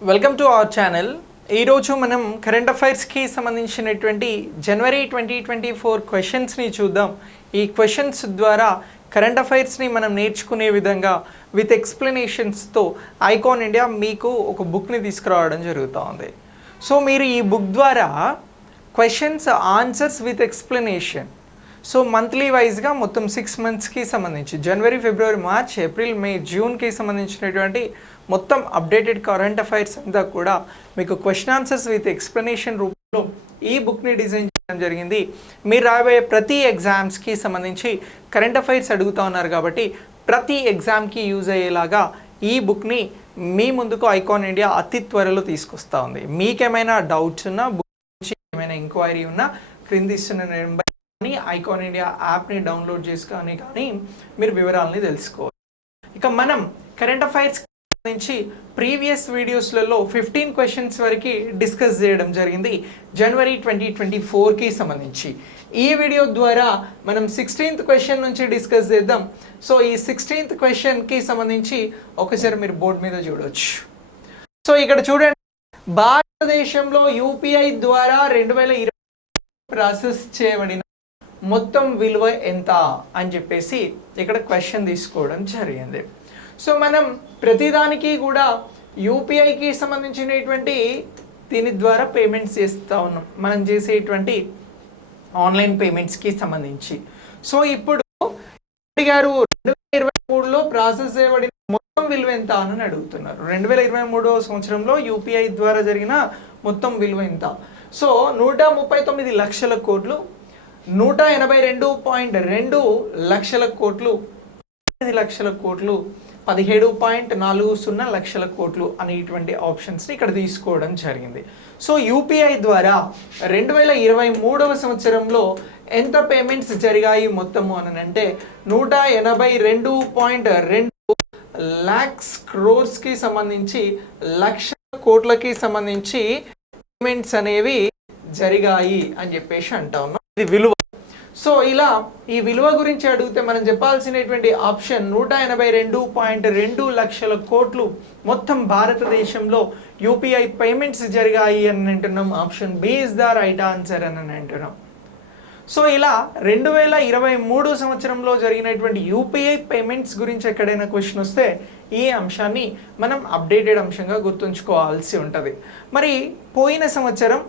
Welcome to our channel ఈరోజు మనం current అఫైర్స్కి సంబంధించినటువంటి జనవరి ట్వంటీ ట్వంటీ ఫోర్ క్వశ్చన్స్ని చూద్దాం. ఈ క్వశ్చన్స్ ద్వారా కరెంట్ అఫైర్స్ని మనం నేర్చుకునే విధంగా విత్ ఎక్స్ప్లెనేషన్స్తో ఐకాన్ ఇండియా మీకు ఒక బుక్ని తీసుకురావడం జరుగుతూ ఉంది సో మీరు ఈ బుక్ ద్వారా questions answers with explanation so monthly వైజ్గా మొత్తం సిక్స్ మంత్స్కి సంబంధించి జనవరి ఫిబ్రవరి మార్చ్ ఏప్రిల్ మే జూన్కి సంబంధించినటువంటి మొత్తం అప్డేటెడ్ కరెంట్ అఫైర్స్ అంతా కూడా మీకు క్వశ్చన్ ఆన్సర్స్ విత్ ఎక్స్ప్లెనేషన్ రూపంలో ఈ బుక్ని డిజైన్ చేయడం జరిగింది. మీరు రాబోయే ప్రతి ఎగ్జామ్స్కి సంబంధించి కరెంట్ అఫైర్స్ అడుగుతూ ఉన్నారు కాబట్టి ప్రతి ఎగ్జామ్కి యూజ్ అయ్యేలాగా ఈ బుక్ని మీ ముందుకు ఐకాన్ ఇండియా అతి త్వరలో తీసుకొస్తూ ఉంది. మీకేమైనా డౌట్స్ ఉన్నా బుక్ గురించి ఏమైనా ఎంక్వైరీ ఉన్నా క్రింది ఇస్తున్న నెంబర్ కానీ ఐకాన్ ఇండియా యాప్ని డౌన్లోడ్ చేసుకొని కానీ మీరు వివరాలని తెలుసుకోవచ్చు. ఇక మనం కరెంట్ అఫైర్స్ నుంచి ప్రీవియస్ వీడియోస్లలో ఫిఫ్టీన్ క్వశ్చన్స్ వరకు డిస్కస్ చేయడం జరిగింది జనవరి ట్వంటీ ట్వంటీ ఫోర్కి సంబంధించి. ఈ వీడియో ద్వారా మనం సిక్స్టీన్త్ క్వశ్చన్ నుంచి డిస్కస్ చేద్దాం. సో ఈ సిక్స్టీన్త్ క్వశ్చన్కి సంబంధించి ఒకసారి మీరు బోర్డు మీద చూడవచ్చు సో ఇక్కడ చూడండి. భారతదేశంలో యూపీఐ ద్వారా రెండు వేల ఇరవై ప్రాసెస్ చేయబడిన మొత్తం విలువ ఎంత అని చెప్పేసి ఇక్కడ క్వశ్చన్ తీసుకోవడం జరిగింది. సో మనం ప్రతిదానికి కూడా యూపీఐకి సంబంధించినటువంటి దీని ద్వారా పేమెంట్స్ చేస్తూ ఉన్నాం. మనం చేసేటువంటి ఆన్లైన్ పేమెంట్స్కి సంబంధించి. సో ఇప్పుడు గారు రెండు వేల ఇరవై మూడులో ప్రాసెస్ చేయబడిన మొత్తం విలువ ఎంత అని అడుగుతున్నారు. రెండు వేల ఇరవై మూడో సంవత్సరంలో యూపీఐ ద్వారా జరిగిన మొత్తం విలువ ఎంత? సో నూట ముప్పై తొమ్మిది లక్షల కోట్లు నూట ఎనభై రెండు పాయింట్ రెండు లక్షల కోట్లు ఎనిమిది లక్షల కోట్లు పదిహేడు పాయింట్ నాలుగు సున్నా లక్షల కోట్లు అనేటువంటి ఆప్షన్స్ని ఇక్కడ తీసుకోవడం జరిగింది. సో యూపీఐ ద్వారా రెండు వేల ఇరవై మూడవ సంవత్సరంలో ఎంత పేమెంట్స్ జరిగాయి మొత్తము అని అంటే నూట ఎనభై రెండు పాయింట్ రెండు ల్యాక్స్ క్రోర్స్కి సంబంధించి లక్ష కోట్లకి సంబంధించి పేమెంట్స్ అనేవి జరిగాయి అని చెప్పేసి అంటా ఉన్నాం. ఇది విలువ. సో ఇలా ఈ విలువ గురించి అడిగితే మనం చెప్పాల్సినటువంటి ఆప్షన్ నూట ఎనభై రెండు పాయింట్ రెండు లక్షల కోట్లు మొత్తం భారతదేశంలో యూపీఐ పేమెంట్స్ జరిగాయి అని అంటున్నాం. Option B is the right answer అని అంటున్నాం. సో ఇలా రెండు వేల ఇరవై మూడు సంవత్సరంలో జరిగినటువంటి యూపీఐ పేమెంట్స్ గురించి ఎక్కడైనా క్వశ్చన్ వస్తే ఈ అంశాన్ని మనం అప్డేటెడ్ అంశంగా గుర్తుంచుకోవాల్సి ఉంటుంది. మరి పోయిన సంవత్సరం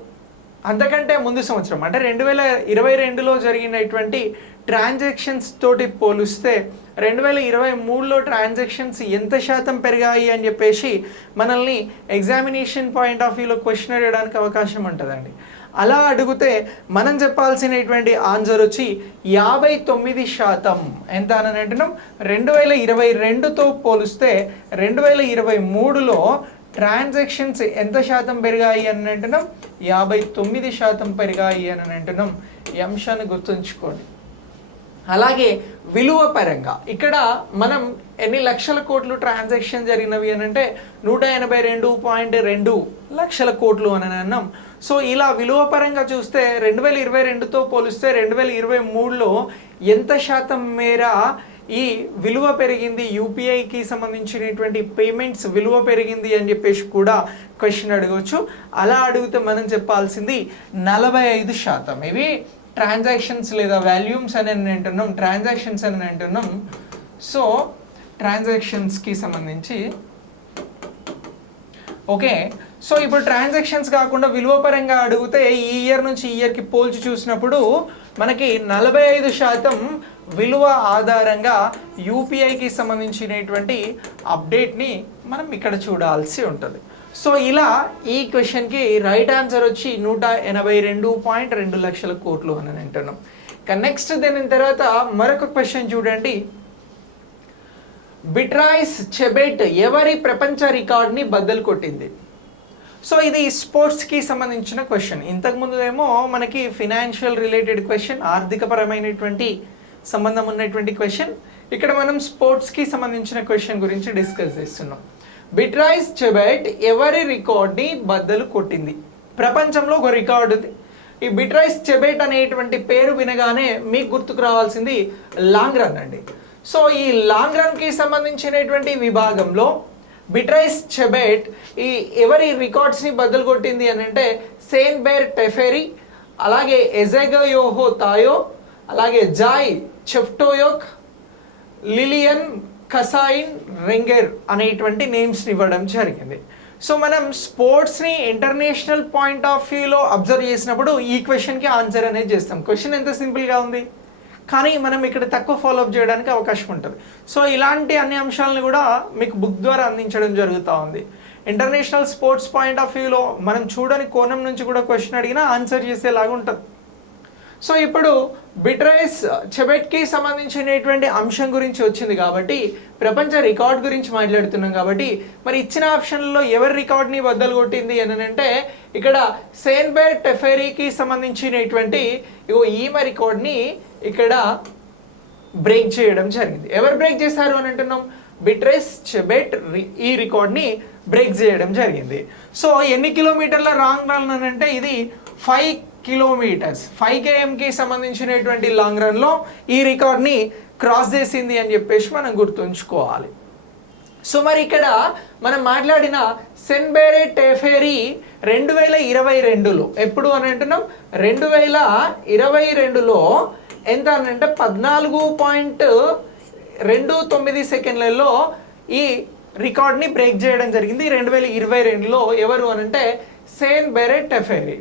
అంతకంటే ముందు సంవత్సరం అంటే రెండు వేల ఇరవై రెండులో జరిగినటువంటి ట్రాన్సాక్షన్స్ తోటి పోలిస్తే రెండు వేల ఇరవై మూడులో ట్రాన్సాక్షన్స్ ఎంత శాతం పెరిగాయి అని చెప్పేసి మనల్ని ఎగ్జామినేషన్ పాయింట్ ఆఫ్ వ్యూలో క్వశ్చన్ అడగడానికి అవకాశం ఉంటుందండి. అలా అడిగితే మనం చెప్పాల్సినటువంటి ఆన్సర్ వచ్చి యాభై తొమ్మిది శాతం. ఎంత అని అంటున్నాం? రెండు వేల ఇరవై రెండుతో పోలిస్తే రెండు వేల ఇరవై మూడులో ట్రాన్సాక్షన్స్ ఎంత శాతం పెరిగాయి అని అంటున్నాం? యాభై తొమ్మిది శాతం పెరిగాయి అని అంటున్నాం. ఈ అంశాన్ని గుర్తుంచుకోండి. అలాగే విలువ పరంగా ఇక్కడ మనం ఎన్ని లక్షల కోట్లు ట్రాన్సాక్షన్ జరిగినవి అని అంటే నూట ఎనభై రెండు పాయింట్ రెండు లక్షల కోట్లు అని అన్నాం. సో ఇలా విలువ పరంగా చూస్తే రెండు వేల ఇరవై రెండుతో పోలిస్తే రెండు వేల ఇరవై మూడులో ఎంత శాతం మేర ఈ విలువ పెరిగింది యూపీఐకి సంబంధించినటువంటి పేమెంట్స్ విలువ పెరిగింది అని చెప్పేసి కూడా క్వశ్చన్ అడగవచ్చు అలా అడిగితే మనం చెప్పాల్సింది నలభై ఐదు శాతం. ఇవి ట్రాన్సాక్షన్స్ లేదా వాల్యూమ్స్ అని అంటున్నాం. ట్రాన్సాక్షన్స్ అని అంటున్నాం. సో ట్రాన్సాక్షన్స్కి సంబంధించి ఓకే సో ఇప్పుడు ట్రాన్సాక్షన్స్ కాకుండా విలువ పరంగా అడిగితే ఈ ఇయర్ నుంచి ఈ ఇయర్కి పోల్చి చూసినప్పుడు మనకి నలభై ఐదు శాతం విలువ ఆధారంగా యూపీఐకి సంబంధించినటువంటి అప్డేట్ని మనం ఇక్కడ చూడాల్సి ఉంటుంది. సో ఇలా ఈ క్వశ్చన్కి రైట్ ఆన్సర్ వచ్చి నూట ఎనభై రెండు పాయింట్ రెండు లక్షల కోట్లు అని అంటున్నాం. ఇక నెక్స్ట్ దీని తర్వాత మరొక క్వశ్చన్ చూడండి. బిట్రాయిస్ చెబెట్ ఎవరి ప్రపంచ రికార్డ్ని బద్దలు కొట్టింది? సో ఇది స్పోర్ట్స్కి సంబంధించిన క్వశ్చన్ ఇంతకుముందు ఏమో మనకి ఫినాన్షియల్ రిలేటెడ్ క్వశ్చన్ ఆర్థికపరమైనటువంటి సంబంధం ఉన్నటువంటి క్వశ్చన్ ఇక్కడ మనం స్పోర్ట్స్కి సంబంధించిన క్వశ్చన్ గురించి డిస్కస్ చేస్తున్నాం. బిట్రాయిస్ చెబెట్ ఎవరి రికార్డ్ని బద్దలు కొట్టింది? ప్రపంచంలో ఒక రికార్డు ఉంది. ఈ బిట్రాయిస్ చెబెట్ అనేటువంటి పేరు వినగానే మీకు గుర్తుకు రావాల్సింది లాంగ్ రన్ అండి. సో ఈ లాంగ్ రన్కి సంబంధించినటువంటి విభాగంలో బిట్రైస్ చెబెట్ ఈ ఎవరి రికార్డ్స్ని బద్దలు కొట్టింది అని అంటే సేన్ బేర్ టెఫెరీ అలాగే ఎజెగయోహో తాయో అలాగే జాయ్ చెఫ్టోయోక్ లిలియన్ కసాయిన్ రెంగెర్ అనేటువంటి నేమ్స్ని ఇవ్వడం జరిగింది. సో మనం స్పోర్ట్స్ని ఇంటర్నేషనల్ పాయింట్ ఆఫ్ వ్యూలో అబ్జర్వ్ చేసినప్పుడు ఈ క్వశ్చన్కి ఆన్సర్ అనేది చేస్తాం. క్వశ్చన్ ఎంత సింపుల్గా ఉంది? కానీ మనం ఇక్కడ తక్కువ ఫాలోఅప్ చేయడానికి అవకాశం ఉంటుంది. సో ఇలాంటి అన్ని అంశాలను కూడా మీకు బుక్ ద్వారా అందించడం జరుగుతూ ఉంది. ఇంటర్నేషనల్ స్పోర్ట్స్ పాయింట్ ఆఫ్ వ్యూలో మనం చూడని కోణం నుంచి కూడా క్వశ్చన్ అడిగినా ఆన్సర్ చేసేలాగా ఉంటుంది. సో ఇప్పుడు బిట్రైస్ చెబెట్కి సంబంధించినటువంటి అంశం గురించి వచ్చింది కాబట్టి ప్రపంచ రికార్డ్ గురించి మాట్లాడుతున్నాం కాబట్టి మరి ఇచ్చిన ఆప్షన్లో ఎవరి రికార్డ్ని బద్దలు కొట్టింది అని అంటే ఇక్కడ సేన్బెర్ టెఫెరీకి సంబంధించినటువంటి ఇగో ఈమె రికార్డ్ని ఇక్కడ బ్రేక్ చేయడం జరిగింది. ఎవరు బ్రేక్ చేశారు అని అంటున్నాం? బిట్రైస్ చెబెట్ రి- ఈ రికార్డ్ని బ్రేక్ చేయడం జరిగింది. సో ఎన్ని కిలోమీటర్ల రాంగ్ రన్ అంటే ఇది ఫైవ్ కిలోమీటర్స్. ఫైవ్ కేఎంకి సంబంధించినటువంటి లాంగ్ రన్లో ఈ రికార్డ్ని క్రాస్ చేసింది అని చెప్పేసి మనం గుర్తుంచుకోవాలి. సో మరి ఇక్కడ మనం మాట్లాడిన సెన్బేరే టెఫేరీ రెండు వేల ఇరవై రెండులో ఎప్పుడు అని అంటున్నాం? రెండు వేల ఇరవై రెండులో ఎంత అని అంటే పద్నాలుగు పాయింట్ రెండు తొమ్మిది సెకండ్లలో ఈ రికార్డ్ని బ్రేక్ చేయడం జరిగింది. రెండు వేల ఇరవై రెండులో ఎవరు అని అంటే సేన్ బెరెట్ టెఫేరీ.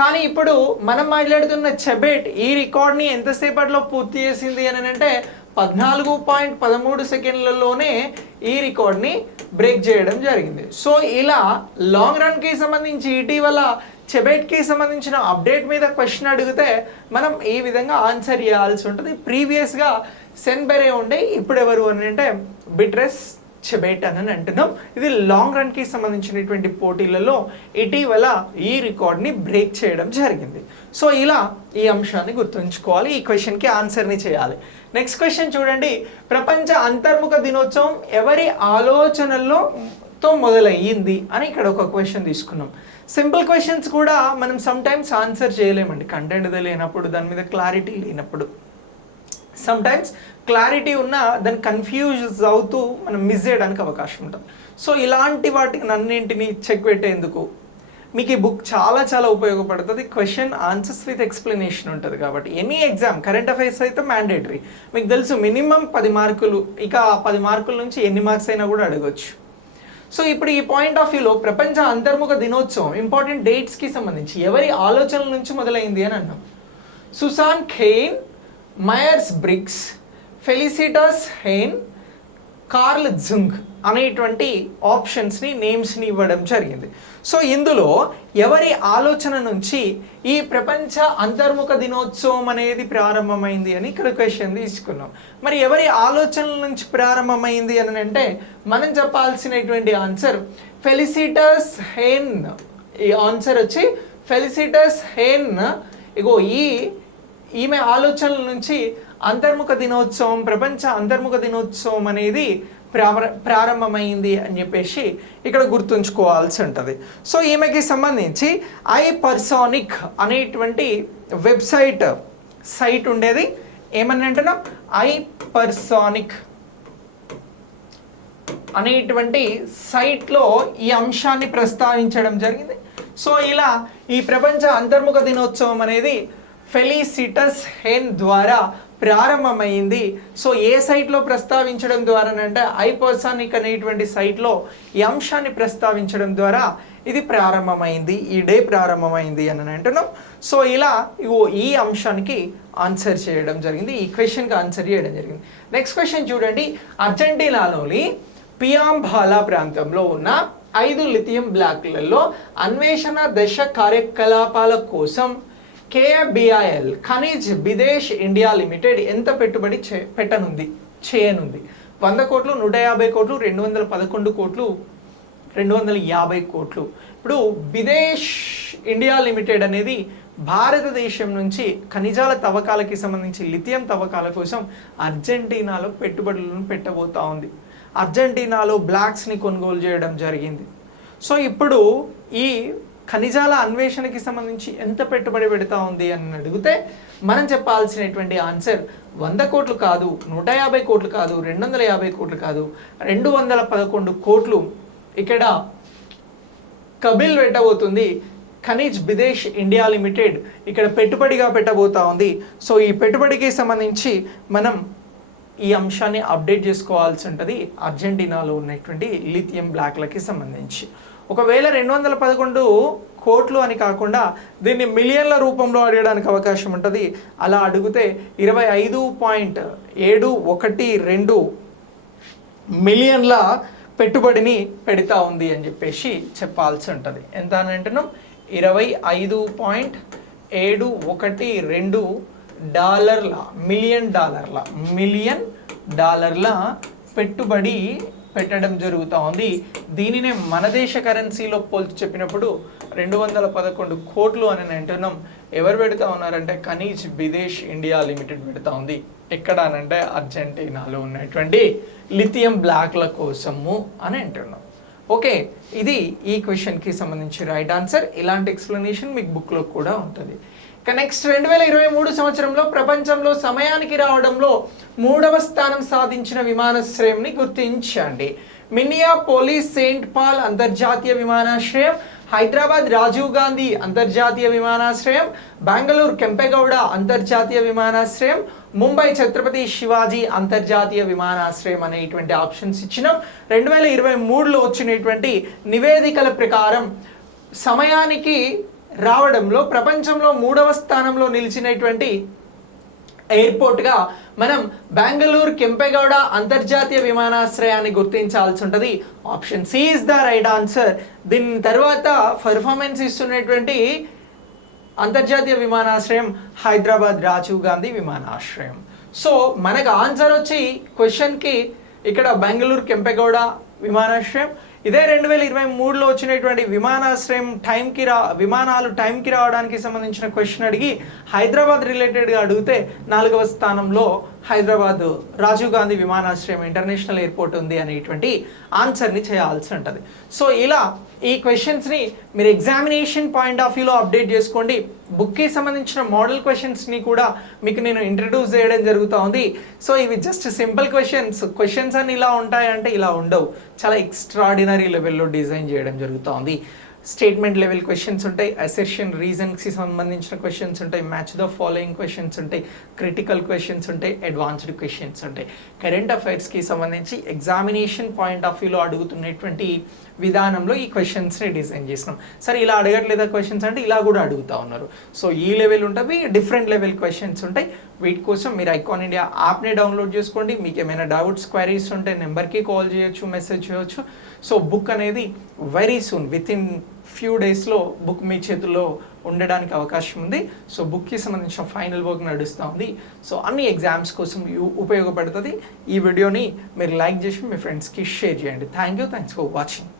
కానీ ఇప్పుడు మనం మాట్లాడుతున్న చెబెట్ ఈ రికార్డ్ని ఎంతసేపట్లో పూర్తి చేసింది అని అంటే పద్నాలుగు పాయింట్ పదమూడు సెకండ్లలోనే ఈ రికార్డ్ని బ్రేక్ చేయడం జరిగింది. సో ఇలా లాంగ్ రన్కి సంబంధించి ఇటీవల చెబెట్కి సంబంధించిన అప్డేట్ మీద క్వశ్చన్ అడిగితే మనం ఈ విధంగా ఆన్సర్ చేయాల్సి ఉంటుంది. ప్రీవియస్గా సెన్బెరే ఉండే ఇప్పుడు ఎవరు అని అంటే బిట్రెస్ చెబేట్ అని అంటున్నాం ఇది లాంగ్ రన్కి సంబంధించినటువంటి పోటీలలో ఇటీవల ఈ రికార్డ్ని బ్రేక్ చేయడం జరిగింది. సో ఇలా ఈ అంశాన్ని గుర్తుంచుకోవాలి. ఈ క్వశ్చన్కి ఆన్సర్ని చేయాలి. నెక్స్ట్ క్వశ్చన్ చూడండి. ప్రపంచ అంతర్ముఖ దినోత్సవం ఎవరి ఆలోచనల్లో తో మొదలయ్యింది అని ఇక్కడ ఒక క్వశ్చన్ తీసుకున్నాం. సింపుల్ క్వశ్చన్స్ కూడా మనం సమ్ టైమ్స్ ఆన్సర్ చేయలేమండి. కంటెంట్ లేనప్పుడు దాని మీద క్లారిటీ లేనప్పుడు. సమ్ టైమ్స్ క్లారిటీ ఉన్న దాన్ని కన్ఫ్యూజ్ అవుతూ మనం మిస్ చేయడానికి అవకాశం ఉంటుంది. సో ఇలాంటి వాటికి నన్నింటిని చెక్ పెట్టేందుకు మీకు ఈ బుక్ చాలా చాలా ఉపయోగపడుతుంది. క్వశ్చన్ ఆన్సర్స్ విత్ ఎక్స్ప్లెనేషన్ ఉంటుంది కాబట్టి. ఎనీ ఎగ్జామ్ కరెంట్ అఫైర్స్ అయితే మ్యాండేటరీ మీకు తెలుసు మినిమం పది మార్కులు ఇక ఆ పది మార్కుల నుంచి ఎన్ని మార్క్స్ అయినా కూడా అడగొచ్చు. సో ఇప్పుడు ఈ పాయింట్ ఆఫ్ వ్యూలో ప్రపంచ అంతర్ముఖ దినోత్సవం ఇంపార్టెంట్ డేట్స్కి సంబంధించి ఎవరి ఆలోచనల నుంచి మొదలైంది అని అన్నాం. Susan Cain Myers Briggs Felicitas Hein Carl Jung అనేటువంటి ఆప్షన్స్ని నేమ్స్ని ఇవ్వడం జరిగింది. సో ఇందులో ఎవరి ఆలోచన నుంచి ఈ ప్రపంచ అంతర్ముఖ దినోత్సవం అనేది ప్రారంభమైంది అని ఇక్కడ క్వశ్చన్ తీసుకున్నాం. మరి ఎవరి ఆలోచనల నుంచి ప్రారంభమైంది అని అంటే మనం చెప్పాల్సినటువంటి ఆన్సర్ ఫెలిసిటస్ హెయిన్ ఈ ఆన్సర్ వచ్చి ఫెలిసిటస్ హెయిన్ ఇగో ఈ ఈమె ఆలోచనల నుంచి అంతర్ముఖ దినోత్సవం ప్రపంచ అంతర్ముఖ దినోత్సవం అనేది ప్రార- ప్రారంభమైంది అని చెప్పేసి ఇక్కడ గుర్తుంచుకోవాల్సి ఉంటుంది. సో ఈమెకి సంబంధించి ఐ పర్సానిక్ అనేటువంటి వెబ్సైట్ సైట్ ఉండేది. ఏమని అంటున్నా? ఐ పర్సానిక్ అనేటువంటి సైట్లో ఈ అంశాన్ని ప్రస్తావించడం జరిగింది. సో ఇలా ఈ ప్రపంచ అంతర్ముఖ దినోత్సవం అనేది ఫెలిసిటస్ హెన్ ద్వారా ప్రారంభమైంది. సో ఏ సైట్లో ప్రస్తావించడం ద్వారానంటే ఐపర్సానిక్ అనేటువంటి సైట్లో ఈ అంశాన్ని ప్రస్తావించడం ద్వారా ఇది ప్రారంభమైంది. ఈ డే ప్రారంభమైంది అని అంటున్నాం. సో ఇలా ఇగో ఈ అంశానికి ఆన్సర్ చేయడం జరిగింది. ఈ క్వశ్చన్కి ఆన్సర్ చేయడం జరిగింది. నెక్స్ట్ క్వశ్చన్ చూడండి. అర్జెంటీనాలోని పియాంబాలా ప్రాంతంలో ఉన్న ఐదు లిథియం బ్లాక్లలో అన్వేషణ దశ కార్యకలాపాల కోసం కేఎఫ్బిఐఎల్ ఖనిజ్ బిదేశ్ ఇండియా లిమిటెడ్ ఎంత పెట్టుబడి చే పెట్టనుంది? చేయనుంది. వంద కోట్లు నూట యాభై కోట్లు రెండు వందల పదకొండు కోట్లు రెండు వందల యాభై కోట్లు. ఇప్పుడు బిదేశ్ ఇండియా లిమిటెడ్ అనేది భారతదేశం నుంచి ఖనిజాల తవ్వకాలకి సంబంధించి లిథియం తవ్వకాల కోసం అర్జెంటీనాలో పెట్టుబడులను పెట్టబోతా ఉంది. అర్జెంటీనాలో బ్లాక్స్ని కొనుగోలు చేయడం జరిగింది. సో ఇప్పుడు ఈ ఖనిజాల అన్వేషణకి సంబంధించి ఎంత పెట్టుబడి పెడతా ఉంది అని అడిగితే మనం చెప్పాల్సినటువంటి ఆన్సర్ వంద కోట్లు కాదు నూట యాభై కోట్లు కాదు రెండు వందల యాభై కోట్లు కాదు రెండు వందల పదకొండు కోట్లు ఇక్కడ కబిల్ పెట్టబోతుంది. ఖనిజ్ బిదేశ్ ఇండియా లిమిటెడ్ ఇక్కడ పెట్టుబడిగా పెట్టబోతా ఉంది. సో ఈ పెట్టుబడికి సంబంధించి మనం ఈ అంశాన్ని అప్డేట్ చేసుకోవాల్సి ఉంటుంది. అర్జెంటీనాలో ఉన్నటువంటి లిథియం బ్లాక్లకి సంబంధించి. ఒకవేళ రెండు వందల పదకొండు కోట్లు అని కాకుండా దీన్ని మిలియన్ల రూపంలో అడగడానికి అవకాశం ఉంటుంది. అలా అడిగితే ఇరవై ఐదు పాయింట్ ఏడు ఒకటి రెండు మిలియన్ల పెట్టుబడిని పెడతా ఉంది అని చెప్పేసి చెప్పాల్సి ఉంటుంది. ఎంత అని అంటున్నాం? ఇరవై ఐదు పాయింట్ ఏడు ఒకటి రెండు డాలర్ల మిలియన్ డాలర్ల మిలియన్ డాలర్ల పెట్టుబడి పెట్టడం జరుగుతూ ఉంది. దీనినే మన దేశ కరెన్సీలో పోల్చి చెప్పినప్పుడు రెండు వందల పదకొండు కోట్లు అని అంటున్నాం. ఎవరు పెడతా ఉన్నారంటే కనీజ్ విదేశ్ ఇండియా లిమిటెడ్ పెడతా ఉంది. ఎక్కడ అనంటే అర్జెంటీనాలో ఉన్నటువంటి లిథియం బ్లాక్ల కోసము అని అంటున్నాం. ఓకే ఇది ఈ క్వశ్చన్కి సంబంధించి రైట్ ఆన్సర్. ఇలాంటి ఎక్స్ప్లెనేషన్ మీకు బుక్లో కూడా ఉంటుంది. నెక్స్ట్ రెండు వేల ఇరవై మూడు సంవత్సరంలో ప్రపంచంలో సమయానికి రావడంలో మూడవ స్థానం సాధించిన విమానాశ్రయంని గుర్తించండి. మినియా పోలీస్ సెయింట్ పాల్ అంతర్జాతీయ విమానాశ్రయం హైదరాబాద్ రాజీవ్ గాంధీ అంతర్జాతీయ విమానాశ్రయం బెంగళూరు కెంపెగౌడ అంతర్జాతీయ విమానాశ్రయం ముంబై ఛత్రపతి శివాజీ అంతర్జాతీయ విమానాశ్రయం అనేటువంటి ఆప్షన్స్ ఇచ్చినాం. రెండు వేల ఇరవై మూడులో వచ్చినటువంటి నివేదికల ప్రకారం సమయానికి రావడంలో ప్రపంచంలో మూడవ స్థానంలో నిలిచినటువంటి ఎయిర్పోర్ట్గా మనం బెంగళూరు కెంపెగౌడ అంతర్జాతీయ విమానాశ్రయాన్ని గుర్తించాల్సి ఉంటుంది. Option C is the right answer. దీని తర్వాత పర్ఫార్మెన్స్ ఇస్తున్నటువంటి అంతర్జాతీయ విమానాశ్రయం హైదరాబాద్ రాజీవ్ గాంధీ విమానాశ్రయం. సో మనకు ఆన్సర్ వచ్చి క్వశ్చన్కి ఇక్కడ బెంగళూరు కెంపెగౌడ విమానాశ్రయం ఇదే రెండు వేల ఇరవై మూడులో వచ్చినటువంటి విమానాశ్రయం టైంకి రా విమానాలు టైంకి రావడానికి సంబంధించిన క్వశ్చన్ అడిగి హైదరాబాద్ రిలేటెడ్గా అడిగితే నాలుగవ స్థానంలో హైదరాబాద్ రాజీవ్ గాంధీ విమానాశ్రయం ఇంటర్నేషనల్ ఎయిర్పోర్ట్ ఉంది అనేటువంటి ఆన్సర్ని చేయాల్సి ఉంటుంది. సో ఇలా ఈ క్వశ్చన్స్ని మీరు ఎగ్జామినేషన్ పాయింట్ ఆఫ్ వ్యూలో అప్డేట్ చేసుకోండి. బుక్కి సంబంధించిన మోడల్ క్వశ్చన్స్ని కూడా మీకు నేను ఇంట్రడ్యూస్ చేయడం జరుగుతూ ఉంది సో ఇవి జస్ట్ సింపుల్ క్వశ్చన్స్ క్వశ్చన్స్ అని ఇలా ఉంటాయంటే ఇలా ఉండవు. చాలా ఎక్స్ట్రాడినరీ లెవెల్లో డిజైన్ చేయడం జరుగుతూ ఉంది స్టేట్మెంట్ లెవెల్ క్వశ్చన్స్ ఉంటాయి అసెషన్ రీజన్స్కి సంబంధించిన క్వశ్చన్స్ ఉంటాయి. మ్యాచ్ ద ఫాలోయింగ్ క్వశ్చన్స్ ఉంటాయి. క్రిటికల్ క్వశ్చన్స్ ఉంటాయి. అడ్వాన్స్డ్ క్వశ్చన్స్ ఉంటాయి. కరెంట్ అఫైర్స్కి సంబంధించి ఎగ్జామినేషన్ పాయింట్ ఆఫ్ వ్యూలో అడుగుతున్నటువంటి విధానంలో ఈ క్వశ్చన్స్ని డిజైన్ చేసినాం. సరే ఇలా అడగట్లేదా క్వశ్చన్స్ అంటే ఇలా కూడా అడుగుతా ఉన్నారు. సో ఈ లెవెల్ ఉంటుంది డిఫరెంట్ లెవెల్ క్వశ్చన్స్ ఉంటాయి. వీటి కోసం మీరు ఐకాన్ ఇండియా యాప్ని డౌన్లోడ్ చేసుకోండి. మీకు ఏమైనా డౌట్స్ క్వైరీస్ ఉంటే నెంబర్కి కాల్ చేయొచ్చు మెసేజ్ చేయొచ్చు. సో బుక్ అనేది very soon within few డేస్లో బుక్ మీ చేతుల్లో ఉండడానికి అవకాశం ఉంది. సో బుక్కి సంబంధించిన ఫైనల్ వర్క్ నడుస్తూ ఉంది. సో అన్ని ఎగ్జామ్స్ కోసం ఉపయోగపడుతుంది. ఈ వీడియోని మీరు లైక్ చేసి మీ ఫ్రెండ్స్కి షేర్ చేయండి. Thank you thanks for watching